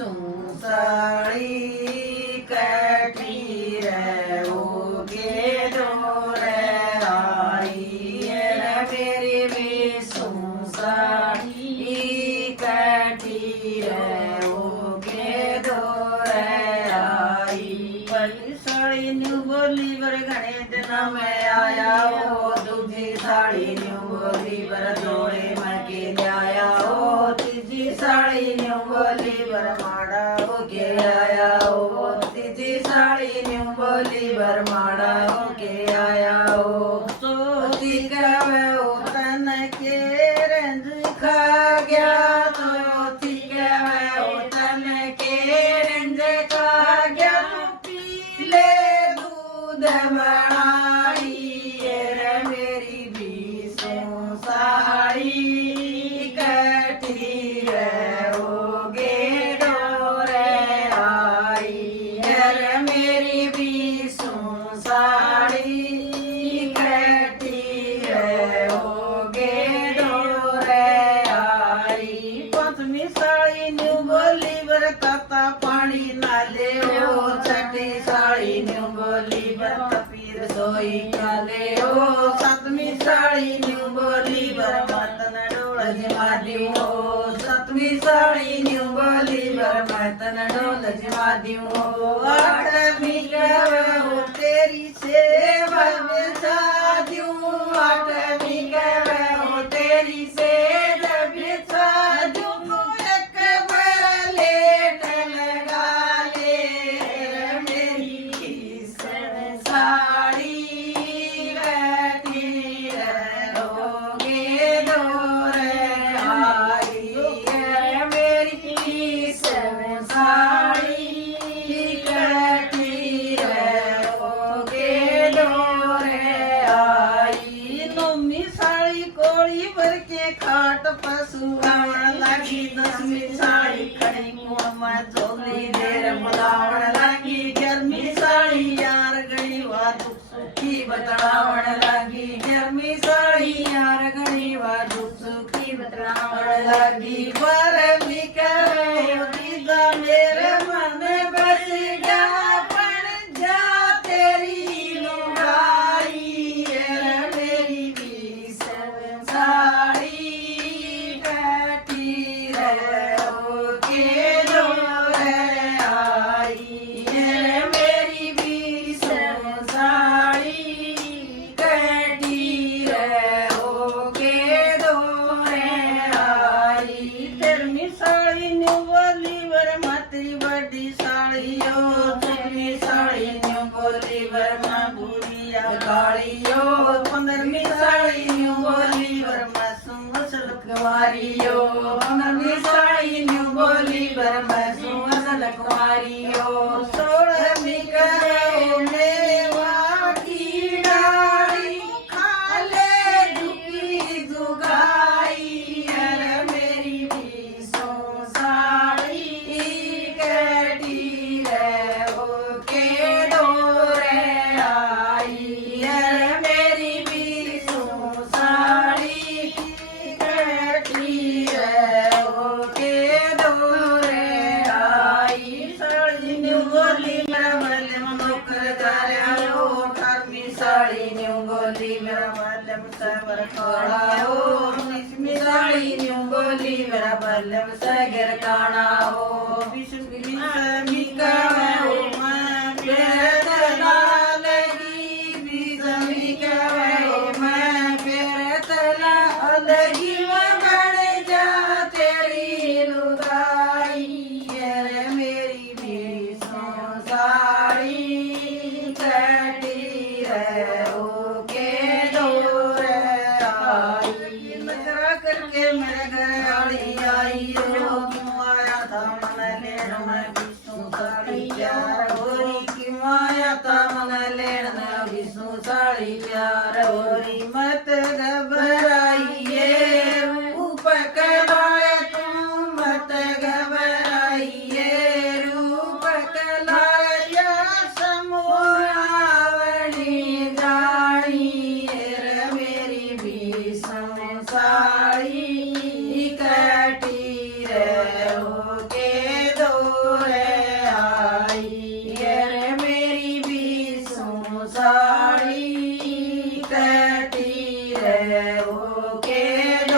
साड़ी कटी रे ओगे डोरे आई रे मेरी विसु साड़ी कटी रे ओगे डोरे आई पहली साड़ी न्यू बोली वर घने दिन में आया ओ दूजी साड़ी न्यू बोली वर जोड़े मैं के आया ओ तीजी साड़ी न्यू बोली वर माड़ा होके आया ओ तीजी साड़ी न्यू बोली वर माड़ा होके आया ओ सोती कवे ओ तन के रंज खा गया सोती कवे ओ तन के रंज खा गया पीले दूध बनाई रे मेरी बीसो साड़ी कटी रे ओगे डोरे आई रे मेरी बीसो साड़ी कटी रे ओगे डोरे आई पत्नी साड़ी न्यू बोली बर कता पानी नाले ओ छठी साड़ी न्यू बोली बर कपीर सोई काले ओ सतवीं साड़ी न्यू बोली बर मतन डोल जमा दियो सतवीं साड़ी न्यू बोली बर मतन डोल जमा दियो आठवीं कवे हो तेरी सेवा में सा दियो आठवीं कवे हो तेरी सेवा में सा दियो एक बार लेट लगा ले रे मेरी साड़ी कटी रे ओगे डोरे आई रे मेरी साड़ी कटी रे ओगे डोरे आई नौवीं साड़ी कोड़ी भर के खाट पशु आवण लागी दसवीं साड़ी खड़ी मुँह में झोली देर बुलावण लागी ग्यारहवीं साड़ी यार गई वा दुख सुखी बतलावण लागी ग्यारहवीं साड़ी यार गई वा दुख सुखी बतलावण लागी 12वीं कवे दीदा मेरे मन बस गया पण जा तेरी लुगाई रे मेरी बीस साड़ी कटी रे ओगे डोरे आई रे मेरी बीस साड़ी कटी रे ओगे डोरे आई 13वीं साड़ी न्यू बोली वर मातरी बड़ी साड़ी ओ 14वीं साड़ी न्यू बोली वर मां बुरिया काली ओ 15वीं साड़ी न्यू बोली वर मां सुंगसल कुंवारी ओ 15वीं साड़ी न्यू बोली वर मां सुंगसल कुंवारी ओ 16वीं करे मेवा की डाली खाले दुखी जुगाई रे मेरी बीसो साड़ी कटी रे ओगे डोरे आई रे मेरी बीसो साड़ी कटी रे ओगे डोरे आई साड़ी न्यू बोली मेरा मलम नौकर जारिया ओ 18वीं साड़ी न्यू बोली मेरा मलम सबर खड़ा ओ 19वीं साड़ी न्यू बोली मेरा मलम सगर काना ओ 20वीं कवे ओ मैं फिर तला लगी 20वीं कवे ओ मैं फिर तला लगी मैं बन जा तेरी लुगाई रे मेरी बीसो साड़ी कटी रे ओगे डोरे आई नजरा करके मेरे घर आई आई रो क्यों आया था मन लेने मैं बीसो के